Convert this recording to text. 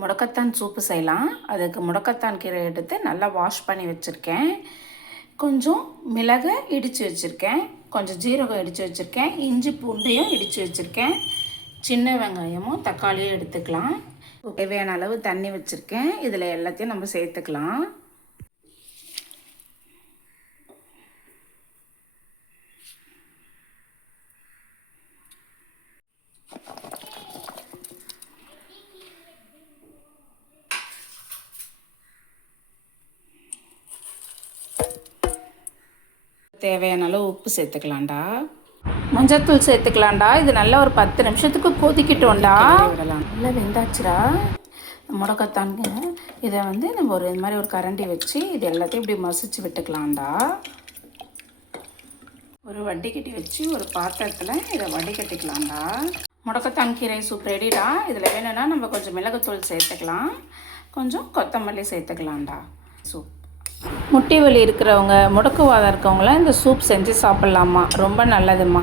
முடக்கத்தான் சூப்பு செய்யலாம். அதுக்கு முடக்கத்தான் கீரை எடுத்து நல்லா வாஷ் பண்ணி வச்சுருக்கேன். கொஞ்சம் மிளகை இடித்து வச்சுருக்கேன், கொஞ்சம் ஜீரகம் இடித்து வச்சுருக்கேன், இஞ்சி பூண்டையும் இடித்து வச்சுருக்கேன், சின்ன வெங்காயமும் தக்காளியும் எடுத்துக்கலாம். தேவையான அளவு தண்ணி வச்சுருக்கேன். இதில் எல்லாத்தையும் நம்ம சேர்த்துக்கலாம். தேவையான அளவு உப்பு சேர்த்துக்கலாம்டா, மஞ்சத்தூள் சேர்த்துக்கலாம்டா. இது நல்லா ஒரு 10 நிமிஷத்துக்கு கொதிக்கிட்டோம்டா. விடலாம். நல்லா வெந்தாச்சுடா முடக்கத்தாங்க. இதை நம்ம இது மாதிரி ஒரு கரண்டி வச்சு இது எல்லாத்தையும் இப்படி மசிச்சு விட்டுக்கலாம்டா. ஒரு வடிகட்டி வச்சு ஒரு பாத்திரத்தில் இதை வடிகட்டிக்கலாம்டா. முடக்கத்தான் கீரை சூப் ரெடிடா. இதில் வேணும்னா நம்ம கொஞ்சம் மிளகுத்தூள் சேர்த்துக்கலாம், கொஞ்சம் கொத்தமல்லி சேர்த்துக்கலாம்டா. சூப் முட்டி வலி இருக்கிறவங்க, முடக்குவாதம் இருக்கவங்களாம் இந்த சூப் செஞ்சு சாப்பிட்லாமா, ரொம்ப நல்லதும்மா.